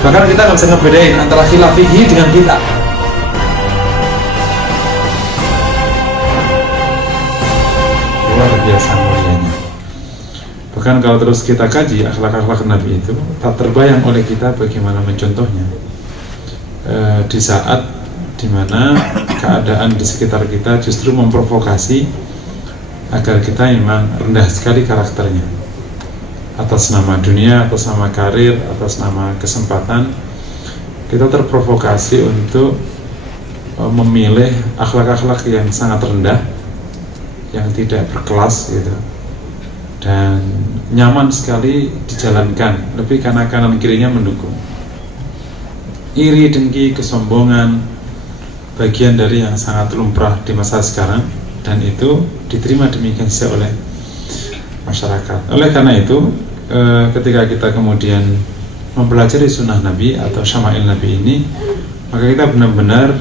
Bahkan kita nggak bisa ngebedain antara khilaf fikih dengan bid'ah. Luar biasa mulianya. Bahkan kalau terus kita kaji akhlak-akhlak Nabi itu, tak terbayang oleh kita bagaimana mencontohnya di saat dimana keadaan di sekitar kita justru memprovokasi agar kita memang rendah sekali karakternya, atas nama dunia, atas nama karir, atas nama kesempatan. Kita terprovokasi untuk memilih akhlak-akhlak yang sangat rendah, yang tidak berkelas gitu, dan nyaman sekali dijalankan, lebih karena kanan kirinya mendukung. Iri, dengki, kesombongan bagian dari yang sangat lumrah di masa sekarang, dan itu diterima demikian saja oleh masyarakat. Oleh karena itu, ketika kita kemudian mempelajari sunnah Nabi atau syama'il Nabi ini, maka kita benar-benar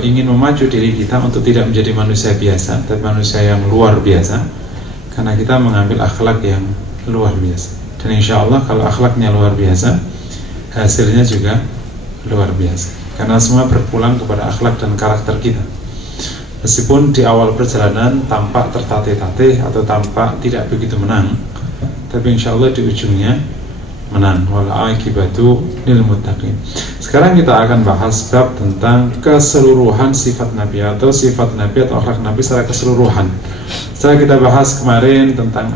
ingin memacu diri kita untuk tidak menjadi manusia biasa, tapi manusia yang luar biasa, karena kita mengambil akhlak yang luar biasa. Dan insya Allah kalau akhlaknya luar biasa, hasilnya juga luar biasa, karena semua berpulang kepada akhlak dan karakter kita. Meskipun di awal perjalanan tampak tertatih-tatih atau tampak tidak begitu menang, tapi insya Allah di ujungnya menang. Wal aqibatu lil muttaqin. Sekarang kita akan bahas bab tentang keseluruhan sifat Nabi atau sifat Nabi atau akhlak Nabi secara keseluruhan. Setelah kita bahas kemarin tentang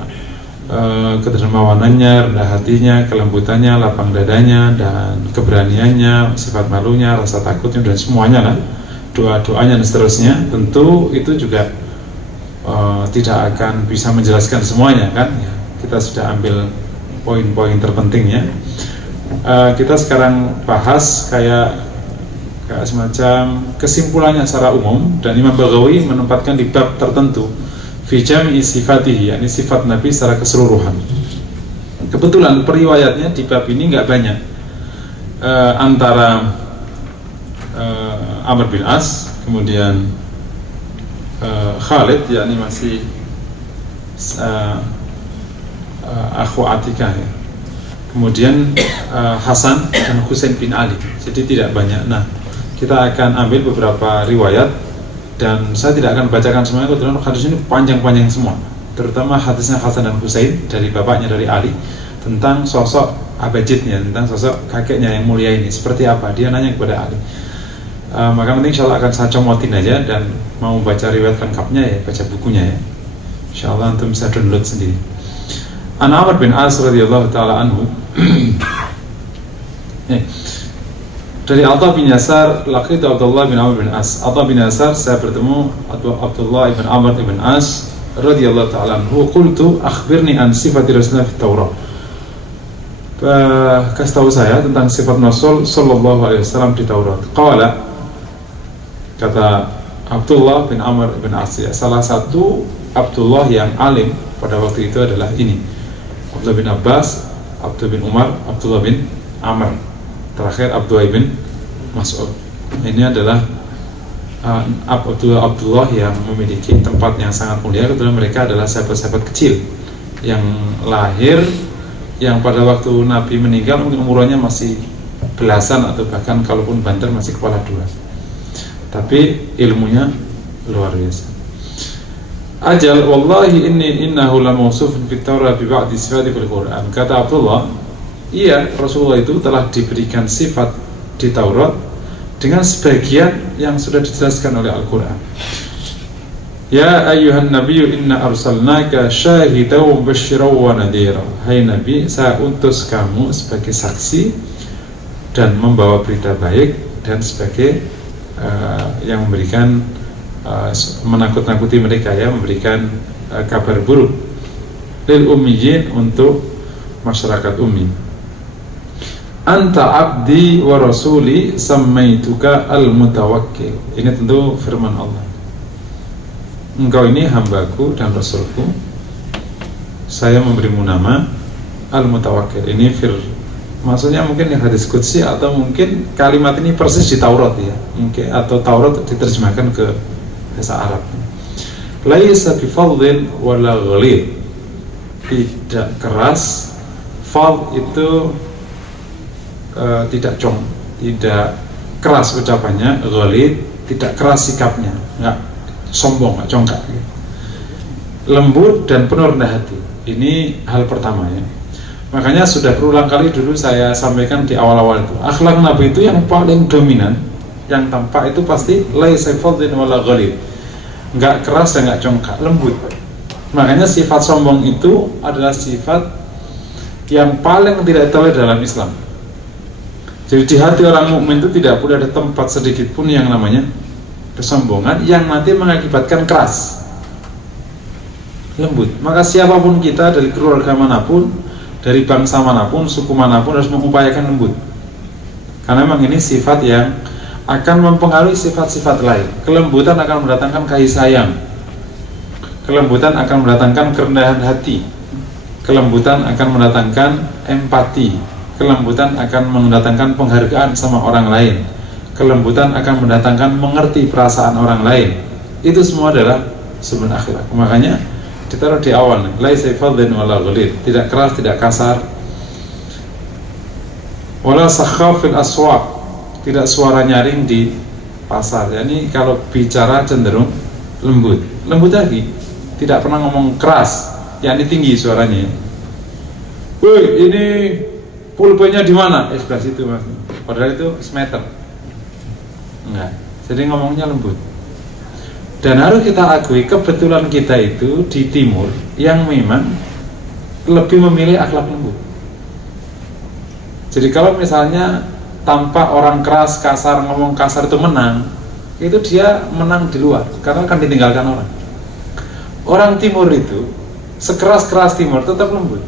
kedermawanannya, rendah hatinya, kelembutannya, lapang dadanya, dan keberaniannya, sifat malunya, rasa takutnya, dan semuanya lah, doa-doanya dan seterusnya. Tentu itu juga tidak akan bisa menjelaskan semuanya kan ya. Kita sudah ambil poin-poin terpentingnya. Kita sekarang bahas kayak semacam kesimpulannya secara umum, dan Imam Baghawi menempatkan di bab tertentu fi jami'i sifatihi, yakni sifat Nabi secara keseluruhan. Kebetulan periwayatnya di bab ini nggak banyak, antara Amr bin As, kemudian Khalid, yakni masih Akhu Atikah ya. Kemudian Hasan dan Husain bin Ali. Jadi tidak banyak. Nah, kita akan ambil beberapa riwayat, dan saya tidak akan bacakan semuanya, kebetulan hadis ini panjang-panjang semua, terutama hadisnya Hasan dan Husain dari bapaknya, dari Ali, tentang sosok abajidnya, tentang sosok kakeknya yang mulia ini seperti apa. Dia nanya kepada Ali. Maka nanti insya Allah akan saya comotin aja, dan mau baca riwayat lengkapnya ya, baca bukunya ya, insya Allah antum bisa download sendiri. An Amr bin As radhiyallahu ta'ala anhu, dari Atha bin Yasar, laqitu Abdullah bin Amr bin As. Atha bin Yasar, saya bertemu Abdullah bin Amr bin As radhiyallahu ta'ala anhu. Qultu akhbirni an sifati Rasulullah fi Taurat. Kasih tahu saya tentang sifat Rasul sallallahu alaihi wasallam di Taurat. Qala, kata Abdullah bin Amr bin As, ya, salah satu Abdullah yang alim pada waktu itu adalah ini, Abdullah bin Abbas, Abdullah bin Umar, Abdullah bin Amr, terakhir Abdullah bin Mas'ud. Ini adalah Abdullah yang memiliki tempat yang sangat mulia. Kebetulan mereka adalah sahabat-sahabat kecil yang lahir, yang pada waktu Nabi meninggal mungkin umurnya masih belasan, atau bahkan kalaupun banter masih kepala dua, tapi ilmunya luar biasa. Ajal wallahi innahu la mawsufun fit Taurat bi ba'di sifati fil Quran. Kata Abdullah, iya, Rasulullah itu telah diberikan sifat di Taurat dengan sebagian yang sudah dijelaskan oleh Al-Quran. Ya ayyuhan nabiyyu inna arsalnaka syahidan wa mubasysyiran wa nadhira. Hai Nabi, saya utus kamu sebagai saksi dan membawa berita baik, dan sebagai yang memberikan menakut-nakuti mereka, ya, memberikan kabar buruk. Lil ummiyin, untuk masyarakat ummi. Anta abdi wa rasuli sammaituka al-mutawakkil. Ini tentu firman Allah. Engkau ini hambaku dan rasulku, saya memberimu nama al-mutawakkil. Ini maksudnya mungkin di hadis qudsi, atau mungkin kalimat ini persis di Taurat ya, mungkin, atau Taurat diterjemahkan ke bahasa Arab. Laisa bifadlin wala ghalid, tidak keras. Fadl itu tidak keras ucapannya, ghalid, tidak keras sikapnya, nggak sombong, nggak congkak, lembut dan penuh rendah hati. Ini hal pertama ya. Makanya sudah berulang kali dulu saya sampaikan di awal-awal itu, akhlak Nabi itu yang paling dominan, yang tampak itu pasti laisa fadhin wala ghalid, nggak keras dan nggak congkak, lembut. Makanya sifat sombong itu adalah sifat yang paling tidak terlihat dalam Islam. Jadi di hati orang mukmin itu tidak boleh ada tempat sedikit pun yang namanya kesombongan yang nanti mengakibatkan keras, lembut. Maka siapapun kita, dari keluarga manapun, dari bangsa manapun, suku manapun, harus mengupayakan lembut. Karena memang ini sifat yang akan mempengaruhi sifat-sifat lain. Kelembutan akan mendatangkan kasih sayang, kelembutan akan mendatangkan kerendahan hati, kelembutan akan mendatangkan empati, kelembutan akan mendatangkan penghargaan sama orang lain, kelembutan akan mendatangkan mengerti perasaan orang lain. Itu semua adalah sumber akhlak. Makanya ditaruh di awal nih, laisa fadhin wala ghalid, tidak keras, tidak kasar, wala sakhaf fil aswaq, tidak suara nyaring di pasar. Yani kalau bicara cenderung lembut lagi, tidak pernah ngomong keras, yakni tinggi suaranya. Woi, ini pulpennya di mana? Sebelah situ mas. Padahal itu semeter. Enggak. Jadi ngomongnya lembut. Dan harus kita akui, kebetulan kita itu di timur yang memang lebih memilih akhlak lembut. Jadi kalau misalnya tampak orang keras, kasar, ngomong kasar itu menang, itu dia menang di luar, karena akan ditinggalkan orang. Orang timur itu sekeras-keras timur tetap lembut,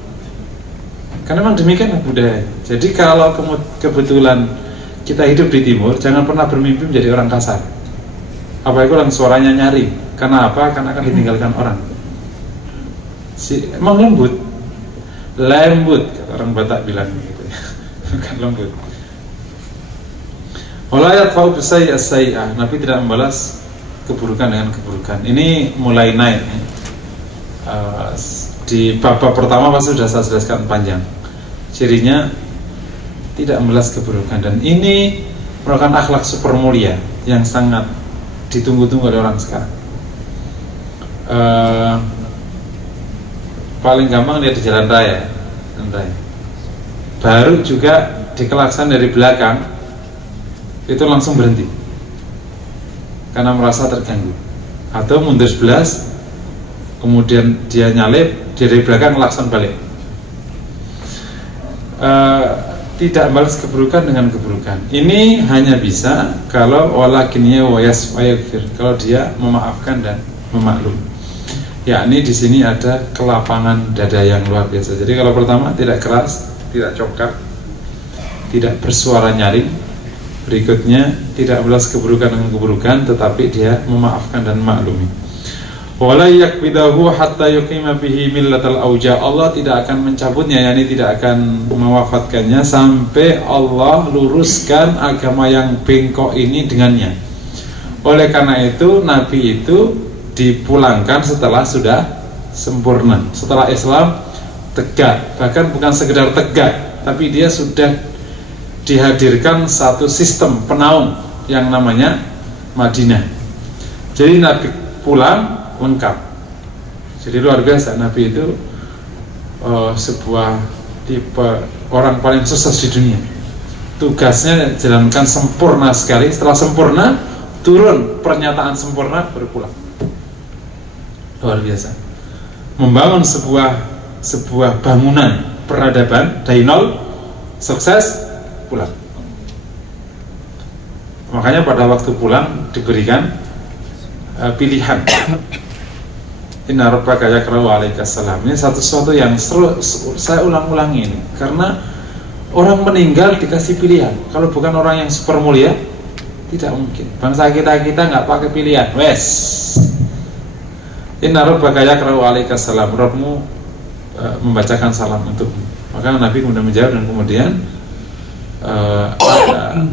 karena memang demikian budaya. Jadi kalau kebetulan kita hidup di timur, jangan pernah bermimpi menjadi orang kasar, apalagi orang suaranya nyaring. Karena apa? Karena akan ditinggalkan orang. Emang lembut, kata orang Batak bilang gitu ya. Bukan lembut. Walayat fa'u bisayyi as-sayyi'ah, Nabi tidak membalas keburukan dengan keburukan. Ini mulai naik ya. Di bab pertama pasti sudah saya jelaskan panjang. Cirinya tidak membalas keburukan, dan ini merupakan akhlak super mulia yang sangat ditunggu-tunggu oleh orang sekarang. Paling gampang lihat di jalan raya, baru juga dikelaksan dari belakang, itu langsung berhenti karena merasa terganggu, atau mundur 11, kemudian dia nyalip, dari belakang lakson balik. Tidak balas keburukan dengan keburukan. Ini hanya bisa kalau walakinnya wayasfayakfir, kalau dia memaafkan dan memaklum. Yakni di sini ada kelapangan dada yang luar biasa. Jadi kalau pertama tidak keras, tidak congkak, tidak bersuara nyaring. Berikutnya tidak balas keburukan dengan keburukan, tetapi dia memaafkan dan maklumi. Wala yakbidahu hatta yuqima bihi millatal auja, Allah tidak akan mencabutnya, yakni tidak akan mewafatkannya sampai Allah luruskan agama yang bengkok ini dengannya. Oleh karena itu Nabi itu dipulangkan setelah sudah sempurna, setelah Islam tegak, bahkan bukan sekedar tegak, tapi dia sudah dihadirkan satu sistem penaung yang namanya Madinah. Jadi Nabi pulang lengkap. Jadi luar biasa, Nabi itu sebuah tipe orang paling sukses di dunia. Tugasnya jalankan sempurna sekali. Setelah sempurna, turun pernyataan sempurna, berpulang. Luar biasa. Membangun sebuah bangunan peradaban dari nol, sukses, pulang. Makanya pada waktu pulang diberikan pilihan. Inna rabbaka yakra'u 'alaika salam. Ini sesuatu yang saya ulang-ulangi ini, karena orang meninggal dikasih pilihan. Kalau bukan orang yang super mulia, tidak mungkin. Bangsa kita nggak pakai pilihan. Wes. Inna rabbaka yakra'u 'alaika salam. Rabbmu membacakan salam untukmu. Maka Nabi kemudian menjawab, dan kemudian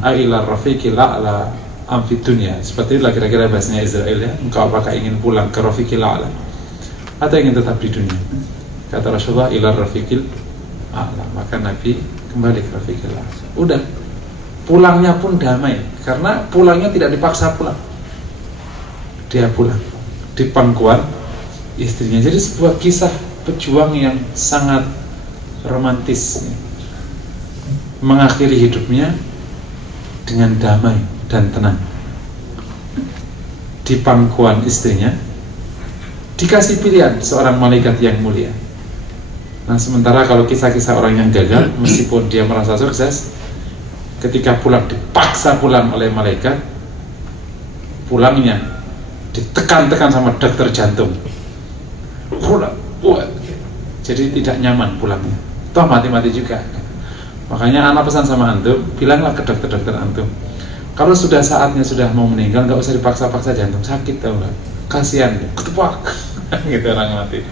ailar rafiqil a'la am fid dunya. Seperti itulah kira-kira bahasanya Israel ya. Engkau apakah ingin pulang ke rafiqil a'la atau ingin tetap di dunia? Kata Rasulullah, ilar rafiqil a'la. Maka Nabi kembali ke Rafiqillah. Udah, pulangnya pun damai, karena pulangnya tidak dipaksa pulang. Dia pulang di pangkuan istrinya. Jadi sebuah kisah pejuang yang sangat romantis, mengakhiri hidupnya dengan damai dan tenang di pangkuan istrinya, dikasih pilihan seorang malaikat yang mulia. Nah, sementara kalau kisah-kisah orang yang gagal, meskipun dia merasa sukses, ketika pulang dipaksa pulang oleh malaikat, pulangnya ditekan-tekan sama dokter jantung, pulang, jadi tidak nyaman pulangnya, toh mati-mati juga. Makanya anak pesan sama antum, bilanglah ke dokter-dokter antum, kalau sudah saatnya sudah mau meninggal, nggak usah dipaksa-paksa jantung, sakit tau nggak, kasihan, ketepak gitu orang mati.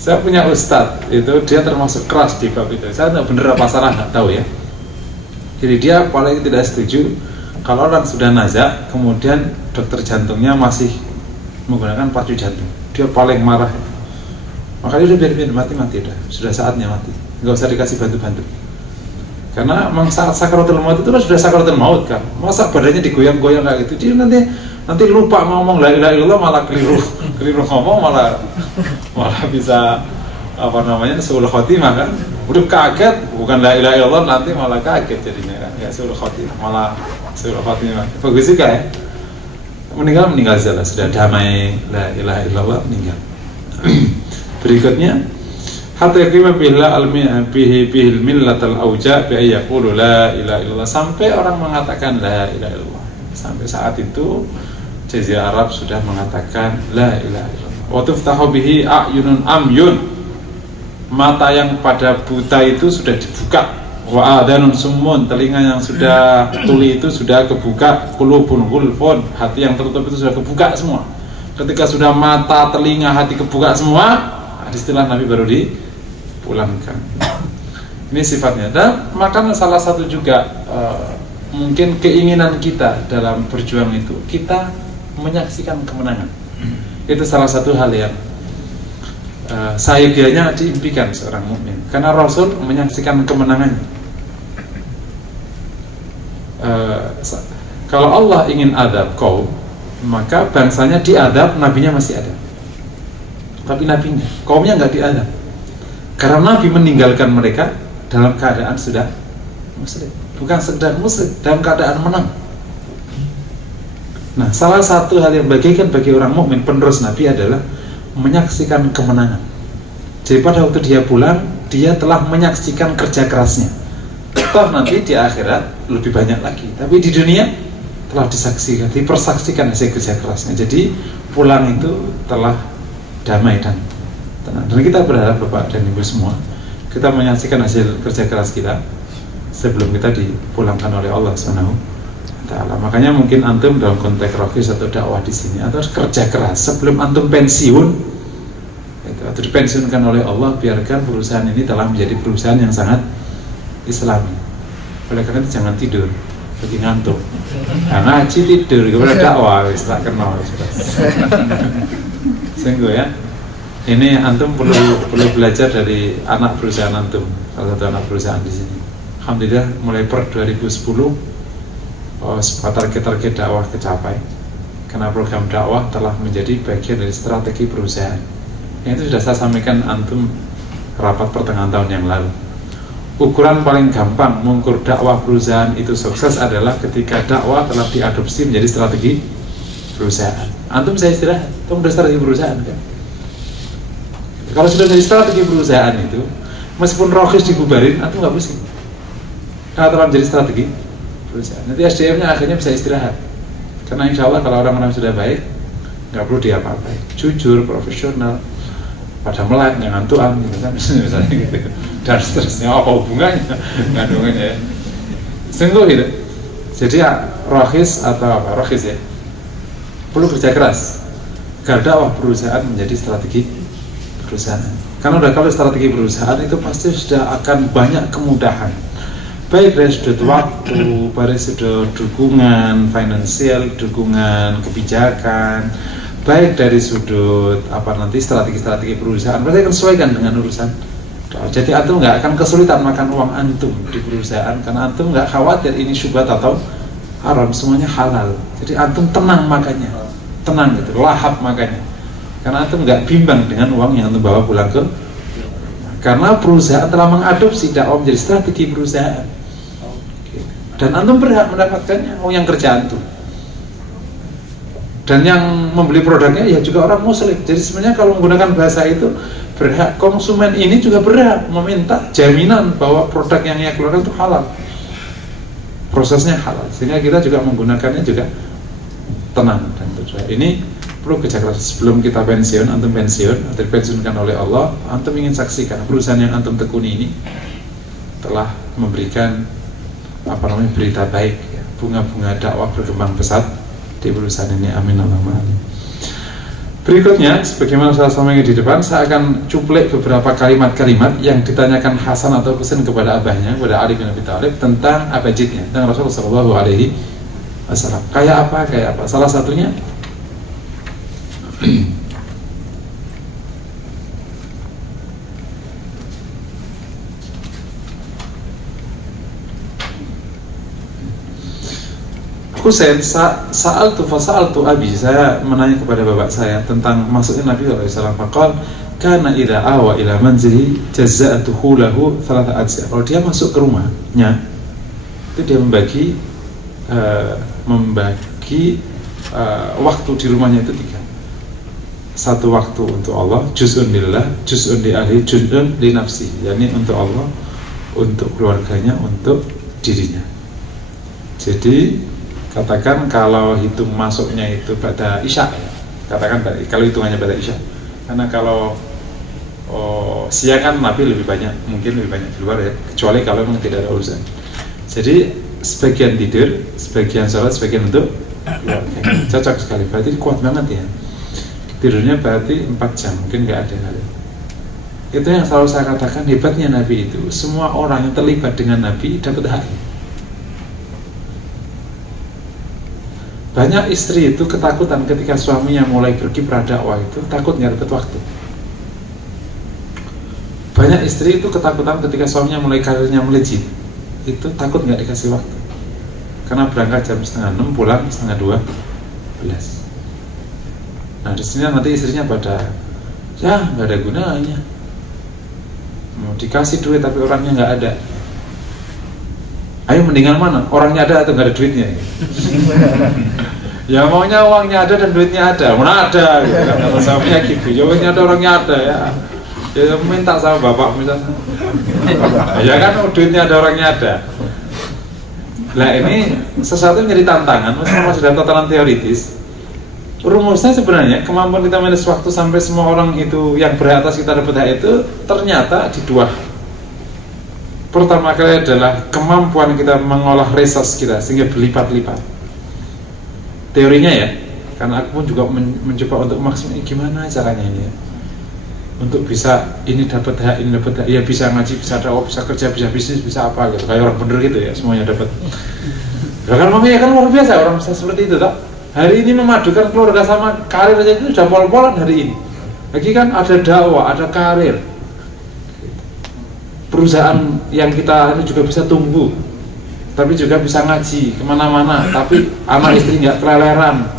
Saya punya ustadz, itu dia termasuk keras di bab itu. Saya nggak bener apa salah, nggak tahu ya. Jadi dia paling tidak setuju kalau orang sudah nazak, kemudian dokter jantungnya masih menggunakan pacu jantung. Dia paling marah. Makanya udah biar mati-mati udah, sudah saatnya mati, nggak usah dikasih bantu-bantu. Karena memang saat sakaratul maut itu sudah sakaratul maut kan. Masa badannya digoyang-goyang kayak gitu, dia nanti lupa ngomong la ilaha illallah, malah keliru ngomong, malah bisa apa namanya suul khotimah kan. Udah kaget, bukan la ilaha illallah, nanti malah kaget jadinya kan. Ya suul khotimah, malah suul khotimah. Bagus juga ya. Meninggal saja, sudah damai, la ilaha illallah, meninggal. Berikutnya, hatta yaqima bihil millatal auja bi yaqulu la ilaha illallah, sampai orang mengatakan la ilaha illallah. Sampai saat itu Jazirah Arab sudah mengatakan la ilaha illallah. Wa tuftahu bihi a'yunun amyun, mata yang pada buta itu sudah dibuka. Wa adanun summun, telinga yang sudah tuli itu sudah kebuka. Qulubun ghulfun, hati yang tertutup itu sudah kebuka semua. Ketika sudah mata, telinga, hati kebuka semua, istilah Nabi baru dipulangkan. Ini sifatnya. Dan makanya salah satu juga mungkin keinginan kita dalam berjuang itu, kita menyaksikan kemenangan. Itu salah satu hal yang sayyidiyahnya diimpikan seorang mukmin, karena Rasul menyaksikan kemenangannya. Kalau Allah ingin adab kaum, maka bangsanya diadab, nabinya masih ada. Tapi nabinya, kaumnya nggak diadab, karena Nabi meninggalkan mereka dalam keadaan sudah muslim, bukan sekedar muslim, dalam keadaan menang. Nah, salah satu hal yang bagikan bagi orang mukmin penerus Nabi adalah menyaksikan kemenangan. Jadi pada waktu dia pulang, dia telah menyaksikan kerja kerasnya. Toh nanti di akhirat lebih banyak lagi, tapi di dunia telah disaksikan, dipersaksikan hasil kerja kerasnya. Jadi pulang itu telah damai dan tenang. Dan kita berharap Bapak dan Ibu semua, kita menyaksikan hasil kerja keras kita sebelum kita dipulangkan oleh Allah SWT. Makanya mungkin antum dalam konteks rokis atau dakwah di sini, atau kerja keras sebelum antum pensiun, atau dipensiunkan oleh Allah, biarkan perusahaan ini telah menjadi perusahaan yang sangat Islami. Oleh karena itu jangan tidur, lagi ngantuk. Nah, ngaji tidur, kemudian dakwah, wis tak kenal. Sungguh ya, ini antum perlu belajar dari anak perusahaan antum, salah satu anak perusahaan di sini. Alhamdulillah mulai per 2010 target-target dakwah kecapai, karena program dakwah telah menjadi bagian dari strategi perusahaan. Yang itu sudah saya sampaikan antum rapat pertengahan tahun yang lalu. Ukuran paling gampang mengukur dakwah perusahaan itu sukses adalah ketika dakwah telah diadopsi menjadi strategi perusahaan. Antum saya istirahat, itu udah strategi perusahaan kan? Kalau sudah jadi strategi perusahaan itu, meskipun rokis dibubarin, antum nggak pusing, karena telah menjadi strategi perusahaan. Nanti SDM-nya akhirnya bisa istirahat, karena insya Allah kalau orang-orang sudah baik, nggak perlu diapa-apain, jujur, profesional, pada melek, nggak ngantuan, gitu kan, misalnya gitu. Dan seterusnya, apa hubungannya? Nggak hubungannya ya. Sungguh gitu. Jadi ya, rokis atau apa? Rokis ya, perlu kerja keras agar dakwah perusahaan menjadi strategi perusahaan. Karena udah kalau strategi perusahaan itu pasti sudah akan banyak kemudahan, baik dari sudut waktu, dari sudut dukungan finansial, dukungan kebijakan, baik dari sudut apa nanti strategi-strategi perusahaan, pasti akan sesuaikan dengan urusan Jadi antum nggak akan kesulitan makan uang antum di perusahaan karena antum nggak khawatir ini syubhat atau haram, semuanya halal. Jadi antum tenang makannya, tenang gitu, lahap makannya. Karena antum nggak bimbang dengan uang yang antum bawa pulang ke, karena perusahaan telah mengadopsi dakwah menjadi strategi perusahaan. Dan antum berhak mendapatkannya, yang kerja antum. Dan yang membeli produknya ya juga orang muslim. Jadi sebenarnya kalau menggunakan bahasa itu, berhak konsumen ini juga berhak meminta jaminan bahwa produk yang ia keluarkan itu halal, prosesnya halal, sehingga kita juga menggunakannya juga tenang. Dan ini perlu kerja keras. Sebelum kita pensiun, antum pensiun atau dipensiunkan oleh Allah, antum ingin saksikan perusahaan yang antum tekuni ini telah memberikan berita baik, ya. Bunga-bunga dakwah berkembang pesat di perusahaan ini. Amin Allahumma amin. Berikutnya, sebagaimana saya sampaikan di depan, saya akan cuplek beberapa kalimat-kalimat yang ditanyakan Hasan atau Husain kepada abahnya, kepada Ali bin Abi Thalib, tentang abajidnya, tentang Rasulullah Shallallahu Alaihi Wasallam. Kayak apa? Salah satunya, Husain, sa'altu abi, saya menanya kepada bapak saya tentang maksudnya Nabi SAW. Faqal kana idza awa ila manzili jazza'atuhu lahu thalatha ajza. Kalau dia masuk ke rumahnya, itu dia membagi waktu di rumahnya itu 3. Satu waktu untuk Allah, juz'un lillah, juz'un li ahli, juz'un li nafsi. Yani untuk Allah, untuk keluarganya, untuk dirinya. Jadi katakan kalau hitung masuknya itu pada Isya, katakan kalau hitungannya pada Isya, karena kalau siang kan Nabi lebih banyak, mungkin lebih banyak di luar ya, kecuali kalau memang tidak ada urusan. Jadi sebagian tidur, sebagian sholat, sebagian untuk cocok sekali, berarti kuat banget ya. Tidurnya berarti 4 jam, mungkin nggak ada kali. Itu yang selalu saya katakan, hebatnya Nabi itu, semua orang yang terlibat dengan Nabi dapat haknya. Banyak istri itu ketakutan ketika suaminya mulai berkiprah dakwah itu, takut nggak dapat waktu. Banyak istri itu ketakutan ketika suaminya mulai karirnya melejit, itu takut nggak dikasih waktu. Karena berangkat jam 5:30, pulang 11:30. Nah di sini nanti istrinya pada, ya nggak ada gunanya. Mau dikasih duit tapi orangnya nggak ada. Ayo mendingan mana? Orangnya ada atau nggak ada duitnya? Ya maunya uangnya ada dan duitnya ada. Mana ada? Gitu kan? Kalau suaminya gitu, ya uangnya ada, orangnya ada ya. Ya minta sama bapak misalnya. Ya kan duitnya ada, orangnya ada. Nah ini sesuatu yang jadi tantangan, masih dalam tatanan teoritis. Rumusnya sebenarnya kemampuan kita manage waktu sampai semua orang itu yang berhak atas kita dapat hak itu ternyata di 2. Pertama kali adalah kemampuan kita mengolah resource kita sehingga berlipat-lipat. Teorinya ya, karena aku pun juga mencoba untuk maksimal gimana caranya ini ya. Untuk bisa ini dapat hak, ini dapat hak, ya bisa ngaji, bisa dakwah, bisa kerja, bisa bisnis, bisa apa gitu. Kayak orang bener gitu ya, semuanya dapat. Bahkan mamanya kan luar biasa orang bisa seperti itu tak? Hari ini memadukan keluarga sama karir aja itu sudah pol-polan hari ini. Lagi kan ada dakwah, ada karir. Perusahaan yang kita ini juga bisa tumbuh, tapi juga bisa ngaji kemana-mana, tapi anak istri nggak keleleran,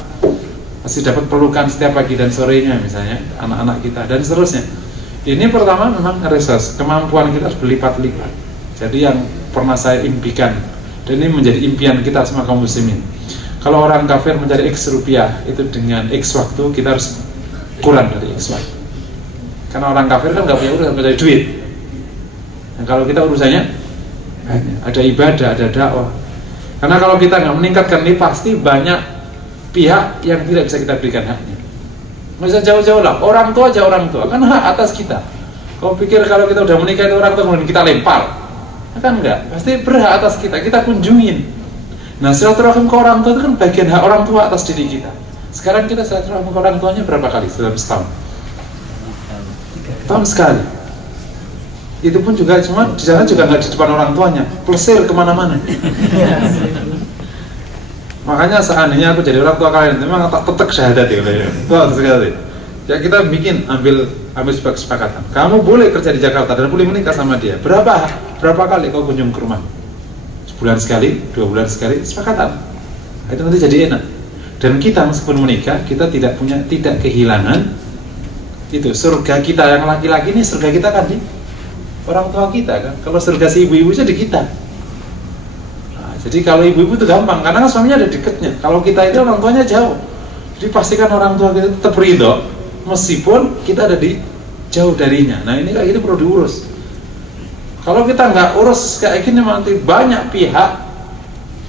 masih dapat pelukan setiap pagi dan sorenya misalnya anak-anak kita dan seterusnya. Ini pertama memang resource, kemampuan kita harus berlipat-lipat. Jadi yang pernah saya impikan dan ini menjadi impian kita semua kaum muslimin. Kalau orang kafir mencari X rupiah itu dengan X waktu, kita harus kurang dari X waktu. Karena orang kafir kan nggak punya urusan mencari duit. Nah, kalau kita urusannya ada ibadah, ada dakwah. Karena kalau kita nggak meningkatkan ini, pasti banyak pihak yang tidak bisa kita berikan haknya. Nggak usah jauh-jauh lah, orang tua aja orang tua, kan hak atas kita. Kau pikir kalau kita udah menikah itu orang tua kemudian kita lempar? Kan enggak, pasti berhak atas kita kunjungin. Nah silaturahim ke orang tua itu kan bagian hak orang tua atas diri kita. Sekarang kita silaturahim ke orang tuanya berapa kali dalam setahun? Tahun sekali. Itu pun juga cuma di sana juga nggak di depan orang tuanya, plesir kemana-mana. Makanya seandainya aku jadi orang tua kalian, memang tak tetek syahadat ya, tuh sekali. Ya kita ambil sebuah kesepakatan. Kamu boleh kerja di Jakarta dan boleh menikah sama dia. Berapa kali kau kunjung ke rumah? Sebulan sekali, 2 bulan sekali, kesepakatan. Itu nanti jadi enak. Dan kita meskipun menikah, kita tidak kehilangan itu surga kita yang laki-laki ini. Surga kita kan di orang tua kita kan. Kalau surga si ibu-ibu itu di kita. Nah, jadi kalau ibu-ibu itu gampang karena suaminya ada dekatnya. Kalau kita itu orang tuanya jauh. Jadi pastikan orang tua kita tetap ridho meskipun kita ada di jauh darinya. Nah ini kayak gitu perlu diurus. Kalau kita nggak urus kayak gini nanti banyak pihak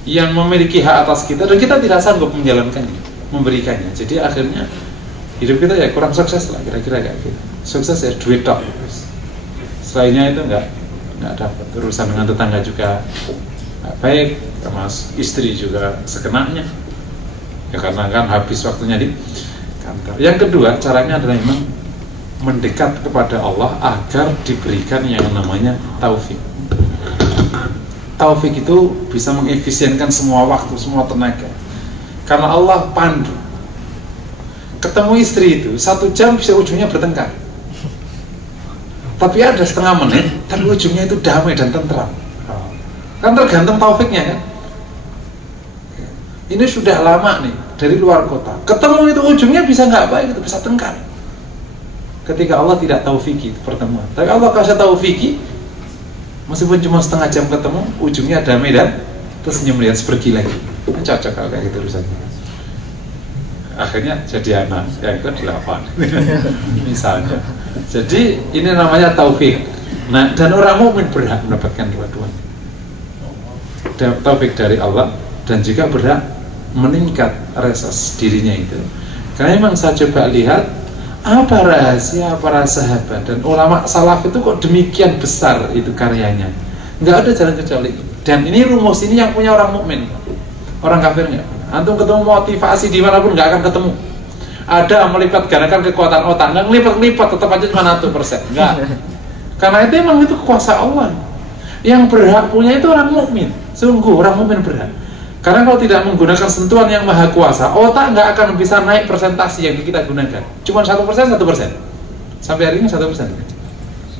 yang memiliki hak atas kita dan kita tidak sanggup menjalankannya, memberikannya. Jadi akhirnya hidup kita ya kurang sukses lah, kira-kira kayak gitu. Sukses ya duit tok. Selainnya itu nggak dapat. Urusan dengan tetangga juga nggak baik, sama istri juga sekenanya. Ya karena kan habis waktunya di kantor. Yang kedua, caranya adalah memang mendekat kepada Allah agar diberikan yang namanya taufik. Taufik itu bisa mengefisienkan semua waktu, semua tenaga. Karena Allah pandu. Ketemu istri itu 1 jam bisa ujungnya bertengkar. Tapi ada setengah menit, tapi ujungnya itu damai dan tentram. Kan tergantung taufiknya kan. Ini sudah lama nih dari luar kota, ketemu itu ujungnya bisa nggak baik, itu bisa tengkar. Ketika Allah tidak taufiki pertemuan, tapi Allah kasih taufiki, meskipun cuma setengah jam ketemu, ujungnya damai dan tersenyum lihat pergi lagi. Cocok kalau kayak gitu urusannya. Akhirnya jadi anak yang ke-8 misalnya. Jadi ini namanya taufik. Nah, dan orang mukmin berhak mendapatkan dua-duanya. Taufik dari Allah dan juga berhak meningkat reses dirinya itu. Karena memang saya coba lihat apa rahasia para sahabat dan ulama salaf itu kok demikian besar itu karyanya. Nggak ada jalan kecuali. Dan ini rumus ini yang punya orang mukmin. Orang kafir nggak. Antum ketemu motivasi dimanapun nggak akan ketemu. Ada melipat gandakan kekuatan otak, nggak ngelipat tetap aja cuma 1%. Nggak. Karena itu memang itu kuasa Allah. Yang berhak punya itu orang mukmin. Sungguh orang mukmin berhak. Karena kalau tidak menggunakan sentuhan yang maha kuasa, otak nggak akan bisa naik persentasi yang kita gunakan. Cuma 1%. Sampai hari ini 1%.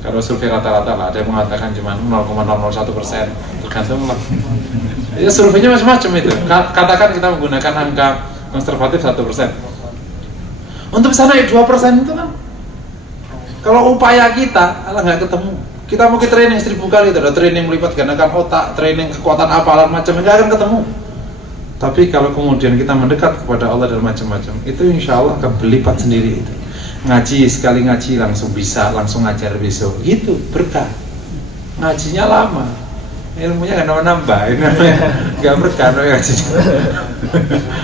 Kalau survei rata-rata lah, ada yang mengatakan cuma 0,001%. Tergantung lah. Ya surveinya macam-macam itu. Katakan kita menggunakan angka konservatif 1%. Untuk bisa naik 2% itu kan, kalau upaya kita, nggak ketemu. Kita mau ke training 1000 kali, ada training melipat gandakan otak, training kekuatan apalan macam, nggak akan ketemu. Tapi kalau kemudian kita mendekat kepada Allah dan macam-macam, itu insya Allah akan berlipat sendiri itu. Ngaji sekali ngaji langsung bisa, langsung ngajar besok. Gitu berkah. Ngajinya lama, ilmunya nggak nambah, nggak berkah ngajinya.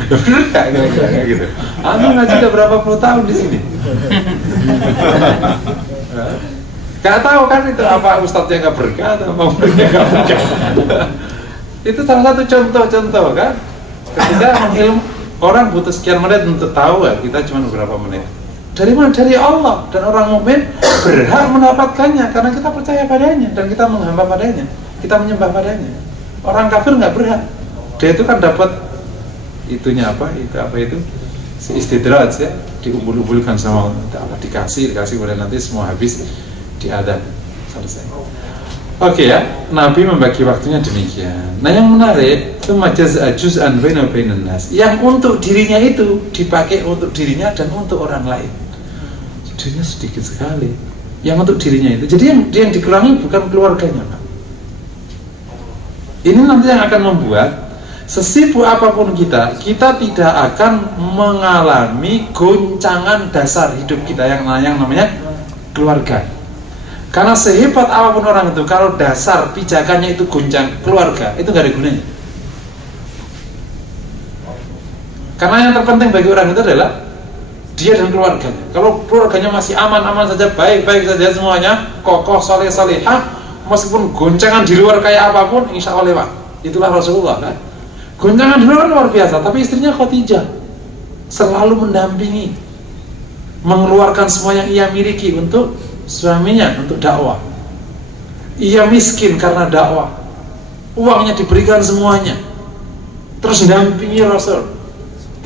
Berkah kayak gitu. Anda ngaji udah berapa puluh tahun di sini? Gak tahu kan itu apa ustadznya nggak berkah atau apa muridnya nggak berkah. Itu salah satu contoh kan. Ketika ilmu orang butuh sekian menit untuk tahu ya, kita cuma beberapa menit. Dari mana? Dari Allah. Dan orang mukmin berhak mendapatkannya karena kita percaya padanya dan kita menghamba padanya, kita menyembah padanya. Orang kafir nggak berhak. Dia itu kan dapat itunya apa itu si istidraj ya, diumbul-umbulkan sama Allah, dikasih kemudian nanti semua habis di adab selesai. Oke ya, Nabi membagi waktunya demikian. Nah yang menarik itu juz'an baina bainan nas. Yang untuk dirinya itu dipakai untuk dirinya dan untuk orang lain. Jadinya sedikit sekali. Yang untuk dirinya itu. Jadi yang dikurangi bukan keluarganya, Pak. Ini nanti yang akan membuat sesibuk apapun kita tidak akan mengalami goncangan dasar hidup kita yang namanya keluarga. Karena sehebat apapun orang itu, kalau dasar pijakannya itu goncang keluarga, itu gak ada gunanya. Karena yang terpenting bagi orang itu adalah dia dan keluarganya. Kalau keluarganya masih aman-aman saja, baik-baik saja semuanya, kokoh, soleh-solehah, meskipun goncangan di luar kayak apapun, insya Allah lewat. Itulah Rasulullah kan. Goncangan di luar biasa, tapi istrinya Khadijah selalu mendampingi, mengeluarkan semua yang ia miliki untuk suaminya, untuk dakwah. Ia miskin karena dakwah, uangnya diberikan semuanya, terus mendampingi Rasul,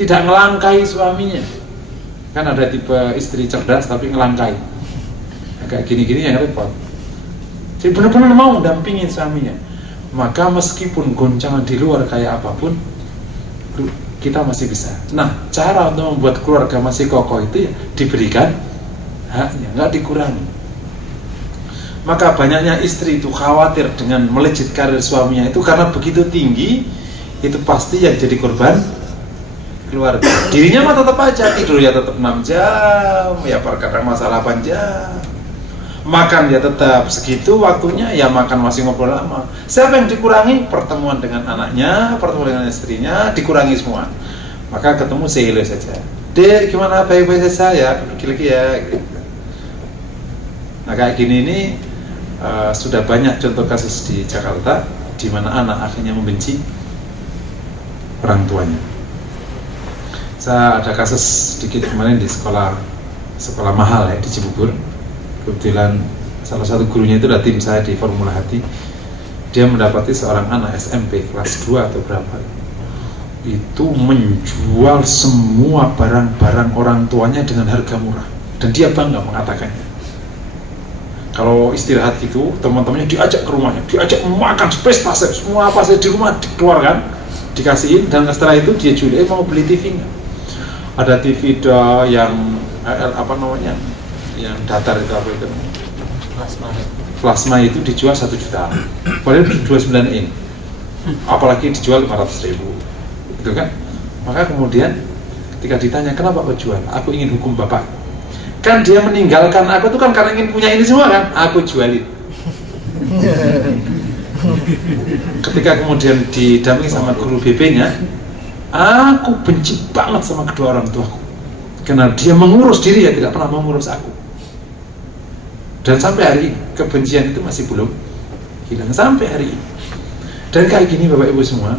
tidak ngelangkai suaminya, Kan ada tipe istri cerdas tapi ngelangkai. Kayak gini-gini yang repot. Jadi benar-benar mau dampingin suaminya. Maka meskipun goncangan di luar kayak apapun, kita masih bisa. Nah, cara untuk membuat keluarga masih kokoh itu ya diberikan haknya, nggak dikurangi. Maka banyaknya istri itu khawatir dengan melejit karir suaminya itu karena begitu tinggi, itu pasti yang jadi korban keluarga. Dirinya mah tetap aja tidur ya tetap 6 jam, ya perkara masalah 8 jam. Makan ya tetap segitu waktunya, ya makan masih ngobrol lama. Siapa yang dikurangi? Pertemuan dengan anaknya, pertemuan dengan istrinya, dikurangi semua. Maka ketemu sehile saja. Dek, gimana, baik-baik saja ya, pergi lagi ya. Gitu. Nah kayak gini ini sudah banyak contoh kasus di Jakarta, di mana anak akhirnya membenci orang tuanya. Saya ada kasus sedikit kemarin di sekolah mahal ya di Cibubur. Kebetulan salah satu gurunya itu adalah tim saya di Formula Hati. Dia mendapati seorang anak SMP kelas 2 atau berapa itu menjual semua barang-barang orang tuanya dengan harga murah, dan dia bangga mengatakannya. Kalau istirahat gitu, teman-temannya diajak ke rumahnya, diajak makan pesta, semua apa saja di rumah dikeluarkan, dikasihin, dan setelah itu dia jual. Mau beli TV nggak? Ada TV yang apa namanya, yang datar itu apa itu? Plasma itu dijual 1 juta, padahal dijual 9 in, apalagi dijual 500.000, gitu kan? Maka kemudian ketika ditanya kenapa kau jual, aku ingin hukum bapak. Kan dia meninggalkan aku tuh kan karena ingin punya ini semua kan, aku jualin. Ketika kemudian didampingi sama guru BP-nya, aku benci banget sama kedua orang tuaku karena dia mengurus diri, ya tidak pernah mengurus aku. Dan sampai hari ini kebencian itu masih belum hilang sampai hari ini. Dan kayak gini Bapak Ibu semua,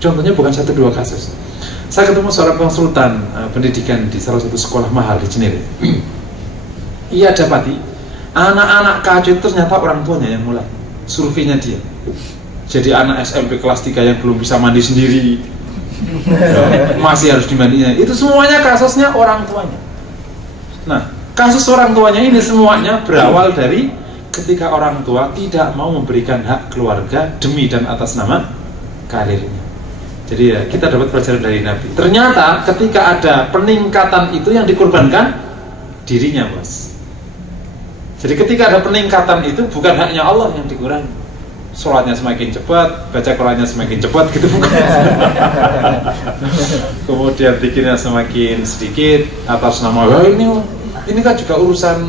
contohnya bukan 1-2 kasus. Saya ketemu seorang konsultan pendidikan di salah satu sekolah mahal di Cinere. Ia dapati anak-anak kacau itu ternyata orang tuanya yang mulai surveinya dia. Jadi anak SMP kelas 3 yang belum bisa mandi sendiri, masih harus dimandinya, itu semuanya kasusnya orang tuanya. Nah, kasus orang tuanya ini semuanya berawal dari ketika orang tua tidak mau memberikan hak keluarga demi dan atas nama karirnya. Jadi ya, kita dapat pelajaran dari Nabi. Ternyata ketika ada peningkatan itu yang dikorbankan dirinya, Mas. Jadi ketika ada peningkatan itu bukan haknya Allah yang dikurangi. Sholatnya semakin cepat, baca Qurannya semakin cepat, gitu bukan. Kemudian pikirnya semakin sedikit atas nama ini kan juga urusan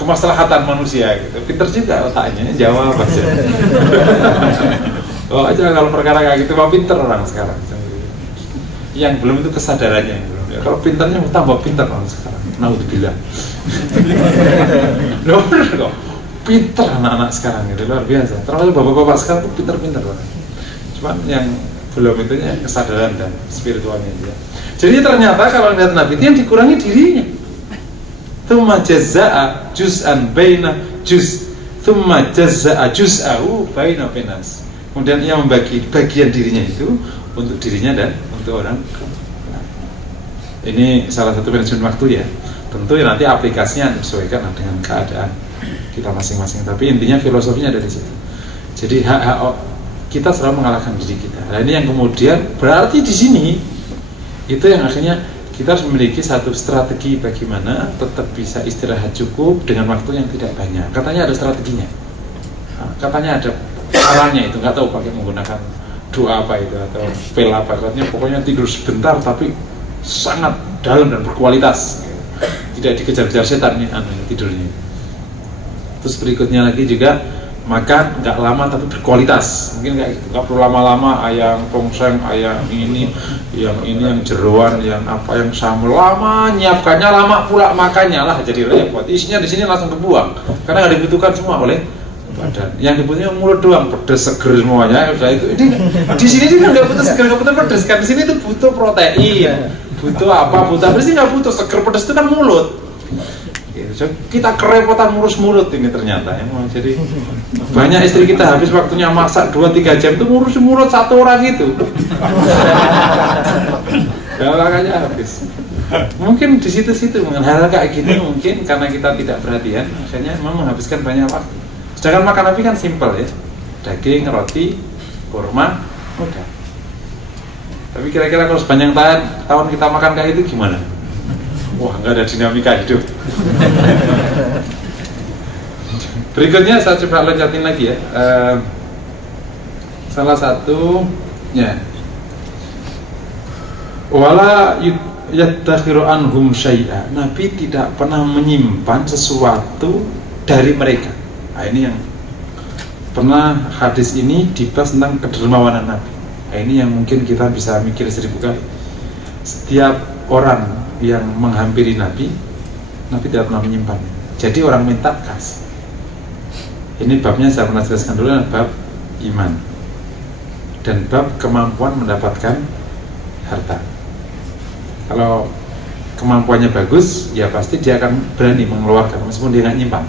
kemaslahatan manusia gitu. Pinter juga otaknya, jawab aja. Oh aja kalau perkara kayak gitu, mah pinter orang sekarang. Yang belum itu kesadarannya yang belum. Ya, kalau pinternya tambah pinter orang sekarang. Naudzubillah. Bener kok. Pinter anak-anak sekarang itu luar biasa. Termasuk bapak-bapak sekarang tuh pinter-pinter orang. Cuman yang belum itu kesadaran dan spiritualnya dia. Jadi ternyata kalau lihat Nabi itu yang dikurangi dirinya. Tsumma jazza'a juz'an baina juz', tsumma jazza'a juz'ahu baina penas. Kemudian ia membagi bagian dirinya itu untuk dirinya dan untuk orang. Ini salah satu manajemen waktu ya. Tentu ya nanti aplikasinya disesuaikan dengan keadaan kita masing-masing. Tapi intinya filosofinya dari situ. Jadi hak-hak kita selalu mengalahkan diri kita. Nah ini yang kemudian berarti di sini itu yang akhirnya kita harus memiliki satu strategi bagaimana tetap bisa istirahat cukup dengan waktu yang tidak banyak. Katanya ada strateginya. Nah, katanya ada caranya itu, nggak tahu pakai menggunakan doa apa itu atau pel apa, katanya pokoknya tidur sebentar tapi sangat dalam dan berkualitas, tidak dikejar-kejar setan nih tidurnya. Terus berikutnya lagi juga makan nggak lama tapi berkualitas, mungkin kayak gitu, nggak perlu lama-lama ayam tongseng, ayam ini yang jeroan, yang apa yang sambal, lama nyiapkannya, lama pula makannya lah, jadi repot. Isinya di sini langsung kebuang karena nggak dibutuhkan semua oleh badan. Yang dibutuhkan mulut doang, pedes seger semuanya. Itu ini di sini dia nggak butuh seger, nggak butuh pedes kan, di sini itu butuh protein, butuh apa, butuh apa sih, nggak butuh seger pedes itu kan mulut. Kita kerepotan ngurus mulut ini ternyata ya. Jadi banyak istri kita habis waktunya masak 2-3 jam itu ngurus mulut satu orang itu. Ya makanya habis. Mungkin di situ-situ hal kayak gini mungkin karena kita tidak perhatian, akhirnya memang menghabiskan banyak waktu. Sedangkan makan Nabi kan simpel ya, daging, roti, kurma, udah. Tapi kira-kira kalau sepanjang tahun kita makan kayak itu gimana? Wah, nggak ada dinamika hidup. Berikutnya saya coba loncatin lagi ya. Salah satunya, wala yadakhiru anhum syai'a. Nabi tidak pernah menyimpan sesuatu dari mereka. Nah, ini yang pernah hadis ini dibahas tentang kedermawanan Nabi. Nah, ini yang mungkin kita bisa mikir 1000 kali. Setiap orang yang menghampiri Nabi, Nabi tidak pernah menyimpan. Jadi orang minta kas. Ini babnya saya pernah jelaskan dulu, bab iman dan bab kemampuan mendapatkan harta. Kalau kemampuannya bagus, ya pasti dia akan berani mengeluarkan meskipun dia nggak nyimpan.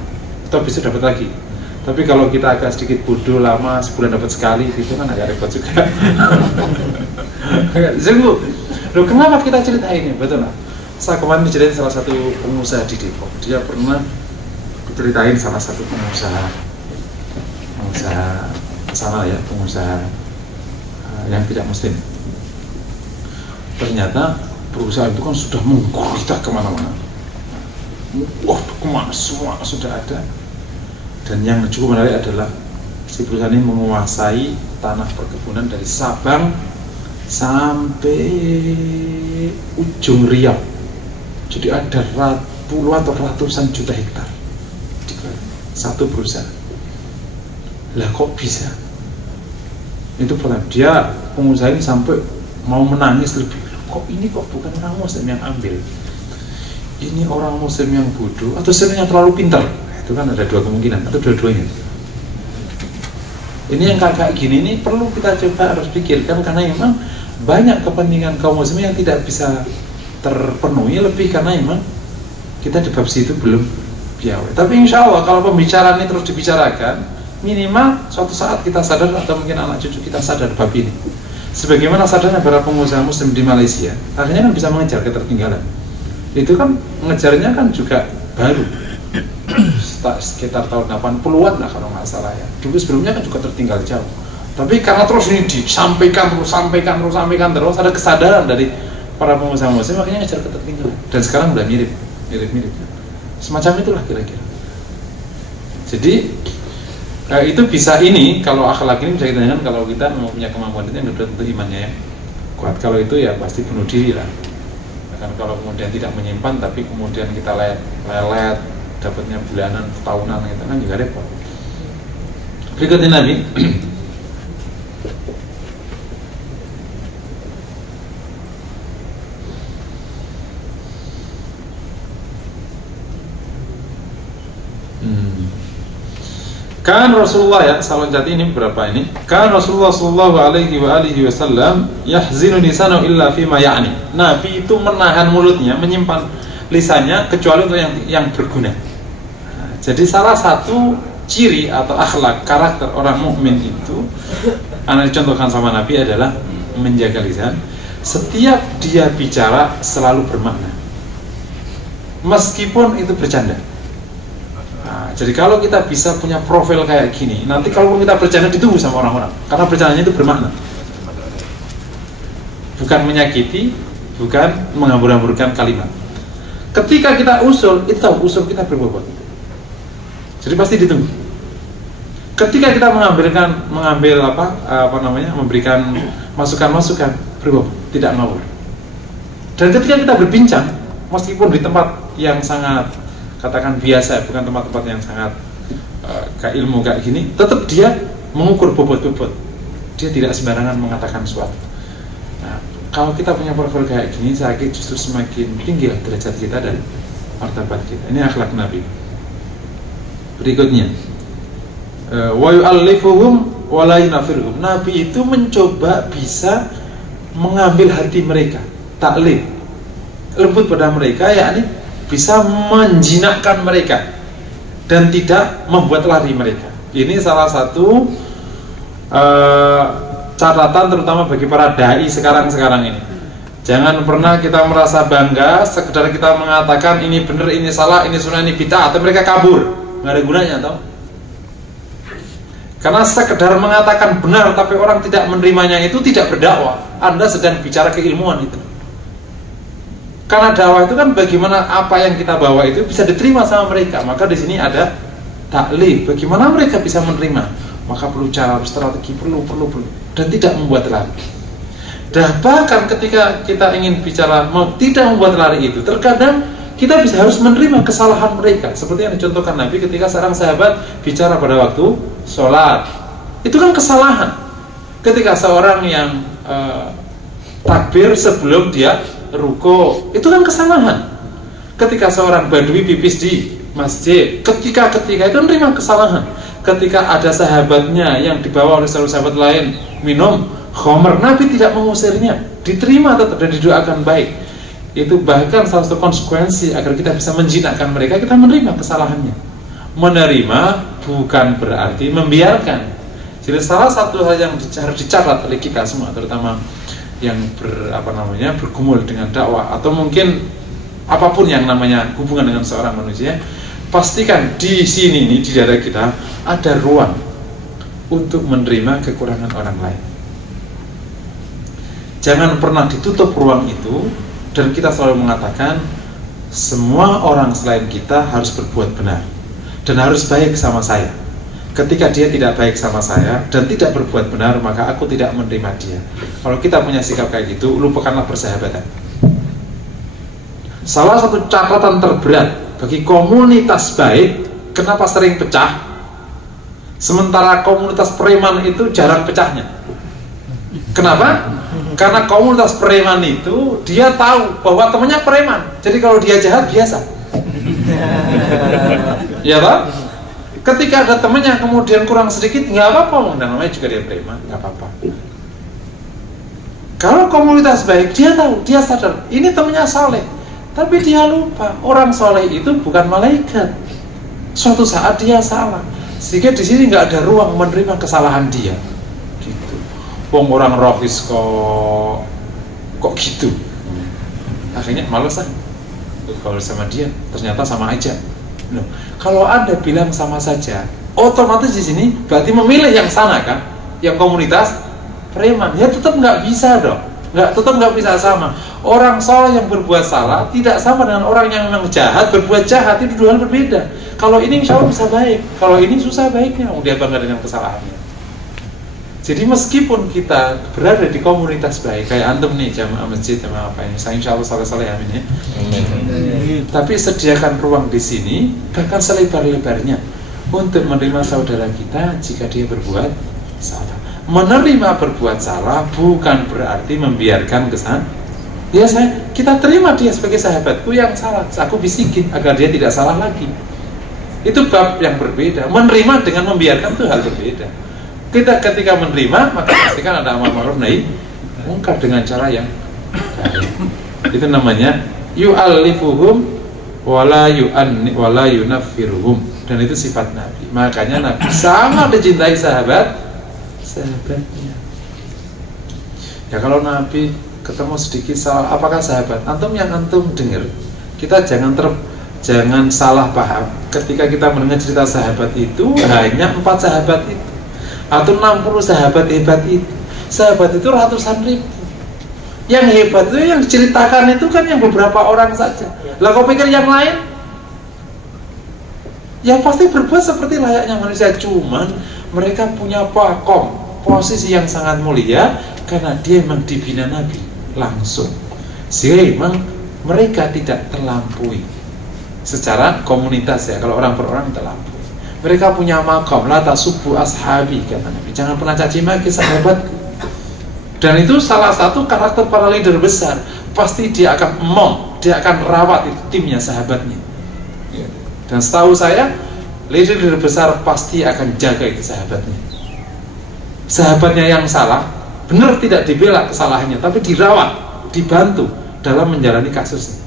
Atau bisa dapat lagi. Tapi kalau kita agak sedikit bodoh, lama sebulan dapat sekali, itu kan agak repot juga. Sungguh, loh kenapa kita cerita ini? Betul lah. Saya kemarin diceritain salah satu pengusaha di Depok. Dia pernah ceritain salah satu pengusaha sana ya, pengusaha yang tidak muslim. Ternyata perusahaan itu kan sudah menggurita kemana-mana. Wah, kemana semua sudah ada. Dan yang cukup menarik adalah si perusahaan ini menguasai tanah perkebunan dari Sabang sampai ujung Riau. Jadi ada puluhan atau ratusan juta hektar di satu perusahaan. Lah kok bisa? Itu pertama, dia pengusaha ini sampai mau menangis lebih. Kok ini kok bukan orang muslim yang ambil? Ini orang muslim yang bodoh atau yang terlalu pintar? Itu kan ada dua kemungkinan, atau dua-duanya. Ini yang kayak gini ini perlu kita coba harus pikirkan, karena memang banyak kepentingan kaum muslim yang tidak bisa terpenuhi, lebih karena memang kita di bab situ belum piawai. Tapi insya Allah kalau pembicaraan ini terus dibicarakan, minimal suatu saat kita sadar, atau mungkin anak cucu kita sadar bab ini. Sebagaimana sadarnya para pengusaha muslim di Malaysia, akhirnya kan bisa mengejar ketertinggalan. Itu kan mengejarnya kan juga baru, sekitar tahun 80-an lah kalau nggak salah ya. Dulu sebelumnya kan juga tertinggal jauh. Tapi karena terus ini disampaikan terus, ada kesadaran dari para pengusaha muslim, makanya ngejar ketertinggalan. Dan sekarang udah mirip. Semacam itulah kira-kira. Jadi itu bisa ini, kalau akhlak ini bisa kita tanyakan kalau kita mau punya kemampuan itu yang tentu imannya ya kuat. Kalau itu ya pasti bunuh diri lah. Kan kalau kemudian tidak menyimpan tapi kemudian kita lelet dapatnya bulanan, tahunan gitu kan juga repot. Berikutnya Nabi kan Rasulullah ya, salon jati ini berapa ini? Kan Rasulullah sallallahu alaihi wasallam yahzinu lisanu illa fima ya'ni. Nabi itu menahan mulutnya, menyimpan lisannya kecuali untuk yang berguna. Nah, jadi salah satu ciri atau akhlak karakter orang mukmin itu, anak dicontohkan sama Nabi adalah menjaga lisan. Setiap dia bicara selalu bermakna, meskipun itu bercanda. Nah, jadi kalau kita bisa punya profil kayak gini, nanti kalau kita bercanda ditunggu sama orang-orang, karena bercandanya itu bermakna, bukan menyakiti, bukan menghambur-hamburkan kalimat. Ketika kita usul, itu tahu usul kita berbobot, jadi pasti ditunggu. Ketika kita memberikan masukan-masukan berbobot, tidak ngawur. Dan ketika kita berbincang, meskipun di tempat yang sangat katakan biasa, bukan tempat-tempat yang sangat kayak ilmu kayak gini, tetap dia mengukur bobot-bobot. Dia tidak sembarangan mengatakan sesuatu. Nah, kalau kita punya profil kayak gini, saya kira justru semakin tinggi derajat kita dan martabat kita. Ini akhlak Nabi. Berikutnya, wa yu'allifuhum wa la yunafirhum. Nabi itu mencoba bisa mengambil hati mereka, taklif, lembut pada mereka, yakni bisa menjinakkan mereka dan tidak membuat lari mereka. Ini salah satu catatan terutama bagi para dai sekarang ini. Jangan pernah kita merasa bangga sekedar kita mengatakan ini benar, ini salah, ini sunnah, ini bid'ah, atau mereka kabur, nggak ada gunanya, tau? Karena sekedar mengatakan benar tapi orang tidak menerimanya itu tidak berdakwah. Anda sedang bicara keilmuan itu. Karena dakwah itu kan bagaimana apa yang kita bawa itu bisa diterima sama mereka. Maka di sini ada taklif. Bagaimana mereka bisa menerima? Maka perlu cara, strategi, perlu dan tidak membuat lari. Dan bahkan ketika kita ingin bicara tidak membuat lari itu, terkadang kita harus menerima kesalahan mereka. Seperti yang dicontohkan Nabi ketika seorang sahabat bicara pada waktu sholat. Itu kan kesalahan. Ketika seorang yang takbir sebelum dia ruko, itu kan kesalahan. Ketika seorang badui pipis di masjid, ketika itu menerima kesalahan. Ketika ada sahabatnya yang dibawa oleh sahabat lain minum khamr, Nabi tidak mengusirnya, diterima tetap dan didoakan baik. Itu bahkan salah satu konsekuensi agar kita bisa menjinakkan mereka, kita menerima kesalahannya. Menerima bukan berarti membiarkan. Jadi salah satu hal yang harus dicatat oleh kita semua, terutama yang bergumul dengan dakwah atau mungkin apapun yang namanya hubungan dengan seorang manusia, pastikan di sini nih, di dada kita ada ruang untuk menerima kekurangan orang lain. Jangan pernah ditutup ruang itu, dan kita selalu mengatakan semua orang selain kita harus berbuat benar dan harus baik sama saya. Ketika dia tidak baik sama saya dan tidak berbuat benar, maka aku tidak menerima dia. Kalau kita punya sikap kayak gitu, lupakanlah persahabatan. Salah satu catatan terberat bagi komunitas baik, kenapa sering pecah? Sementara komunitas preman itu jarang pecahnya. Kenapa? Karena komunitas preman itu dia tahu bahwa temannya preman. Jadi kalau dia jahat biasa. Ya Pak? Ketika ada temannya kemudian kurang sedikit, nggak apa-apa, namanya juga dia preman, nggak apa-apa. Kalau komunitas baik, dia tahu, dia sadar, ini temannya soleh, tapi dia lupa orang soleh itu bukan malaikat. Suatu saat dia salah, sehingga di sini nggak ada ruang menerima kesalahan dia. Gitu. Orang rohis kok gitu. Akhirnya males kalau sama dia, ternyata sama aja. Loh, kalau Anda bilang sama saja, otomatis di sini berarti memilih yang sana kan, yang komunitas preman. Ya tetap nggak bisa dong, tetap nggak bisa sama. Orang soleh yang berbuat salah tidak sama dengan orang yang memang jahat berbuat jahat, itu dua hal berbeda. Kalau ini insya Allah bisa baik, kalau ini susah baiknya, dia bangga dengan kesalahannya. Jadi meskipun kita berada di komunitas baik, kayak antum nih jamaah masjid, jamaah apa ini, saya insya Allah saleh-saleh amin ya. Tapi sediakan ruang di sini, bahkan selebar-lebarnya untuk menerima saudara kita jika dia berbuat salah. Menerima berbuat salah bukan berarti membiarkan kesalahan. Ya kita terima dia sebagai sahabatku yang salah, aku bisikin agar dia tidak salah lagi. Itu bab yang berbeda. Menerima dengan membiarkan itu hal berbeda. Kita ketika menerima, maka pastikan ada amal ma'ruf nahi munkar dengan cara yang baik. Itu namanya yu'allifuhum wala yunaffiruhum, dan itu sifat Nabi. Makanya Nabi sangat mencintai sahabatnya. Ya kalau Nabi ketemu sedikit salah, apakah sahabat? Antum yang antum dengar, kita jangan salah paham. Ketika kita mendengar cerita sahabat itu hanya 4 sahabat itu atau 60 sahabat hebat itu. Sahabat itu ratusan ribu. Yang hebat itu yang diceritakan itu kan yang beberapa orang saja. Lah kau pikir yang lain? Ya pasti berbuat seperti layaknya manusia, cuman mereka punya posisi yang sangat mulia karena dia memang dibina Nabi langsung. Sehingga memang mereka tidak terlampaui secara komunitas ya. Kalau orang per orang terlampaui. Mereka punya maqam, la tasubbu ashabi, kata Nabi. Jangan pernah caci maki sahabatku. Dan itu salah satu karakter para leader besar. Pasti dia akan dia akan rawat itu timnya, sahabatnya. Dan setahu saya, leader besar pasti akan jaga itu sahabatnya. Sahabatnya yang salah, benar tidak dibela kesalahannya, tapi dirawat, dibantu dalam menjalani kasusnya.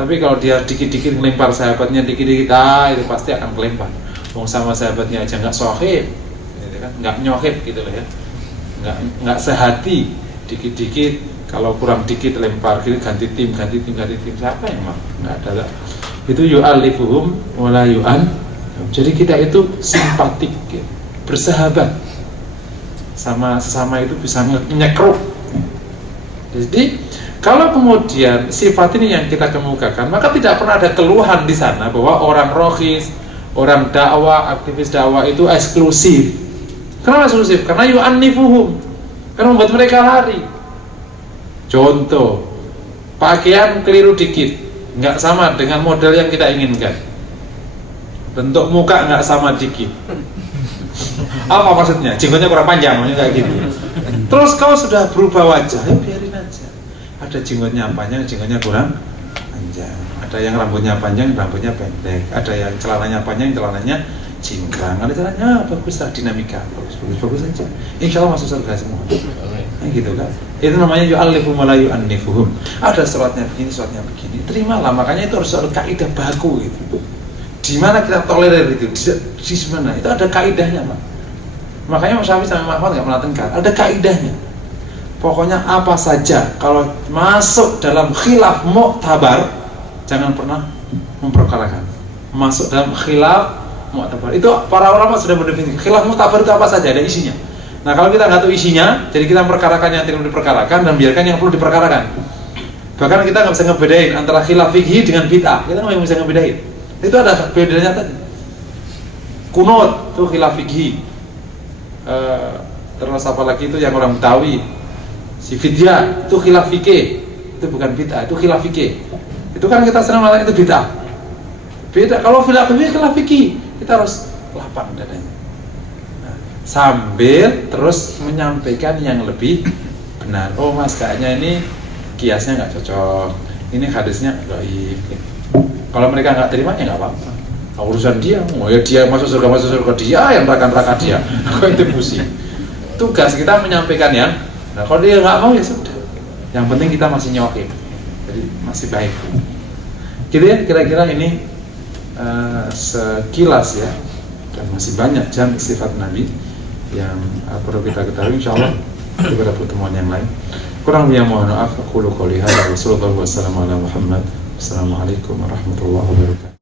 Tapi kalau dia dikit-dikit melempar sahabatnya, dikit-dikit, itu pasti akan kelempar. Sama sahabatnya aja nggak sohib, gitu kan? Nggak nyohib gitu loh ya, nggak sehati, dikit-dikit Kalau kurang dikit lempar, ganti tim. Siapa yang mau? Nggak ada lah. Itu yu'alifuhum wala yu'an. Jadi kita itu simpatik, ya, bersahabat sama sesama itu bisa nyekruk. Jadi kalau kemudian sifat ini yang kita kemukakan, maka tidak pernah ada keluhan di sana bahwa orang rohis, orang dakwah, aktivis dakwah itu eksklusif. Kenapa eksklusif? Karena yu'annifuhum, karena membuat mereka lari. Contoh, pakaian keliru dikit, nggak sama dengan model yang kita inginkan. Bentuk muka nggak sama dikit. Apa maksudnya? Jenggotnya kurang panjang, maksudnya kayak gitu. Terus kau sudah berubah wajah, ya biarin aja. Ada jenggotnya panjang, jenggotnya kurang panjang. Ada yang rambutnya panjang, rambutnya pendek. Ada yang celananya panjang, celananya cingkrang. Ada celananya bagus lah, dinamika, bagus saja. Insya Allah masuk surga semua. Gitu kan? Itu namanya yu'allifum wa la yu'annifuhum. Ada suratnya begini, suratnya begini. Terimalah, makanya itu harus ada kaidah baku gitu. Di mana kita tolerir itu? Di mana? Itu ada kaidahnya, Pak. Makanya Mas Syafi'i sama Mahfud nggak pernah tengkar. Ada kaidahnya. Pokoknya apa saja kalau masuk dalam khilaf mu'tabar, jangan pernah memperkarakan. Masuk dalam khilaf mu'tabar. Itu para ulama sudah mendefinisikan. Khilaf mu'tabar itu apa saja? Ada isinya. Nah kalau kita nggak tahu isinya, jadi kita memperkarakan yang tidak diperkarakan dan biarkan yang perlu diperkarakan. Bahkan kita nggak bisa ngebedain antara khilaf fikhi dengan bid'ah. Kita nggak bisa ngebedain. Itu ada bedanya tadi. Kunut itu khilaf fikhi. Terus apa lagi itu yang orang Betawi. Si fidyah itu khilaf fikih. Itu bukan bid'ah, itu khilaf fikih. Itu kan kita sering mengatakan itu bid'ah. Beda kalau khilaf fikih, kita harus lapang dadanya. Sambil terus menyampaikan yang lebih benar. Oh mas, kayaknya ini kiasnya nggak cocok, ini hadisnya dhaif. Kalau mereka nggak terima ya nggak apa-apa. Urusan dia, oh ya dia masuk surga dia, yang neraka dia. Kok itu pusing. Tugas kita menyampaikan yang. Nah kalau dia nggak mau ya sudah. Yang penting kita masih nyokin, jadi masih baik. Gitu ya, kira-kira ini sekilas ya, dan masih banyak jam sifat Nabi yang perlu kita ketahui. Insyaallah pada pertemuan yang lain. Kurang lebih mohon maaf. Aku qouli hadza wa sallallahu wasallam ala Muhammad. Assalamualaikum warahmatullahi wabarakatuh.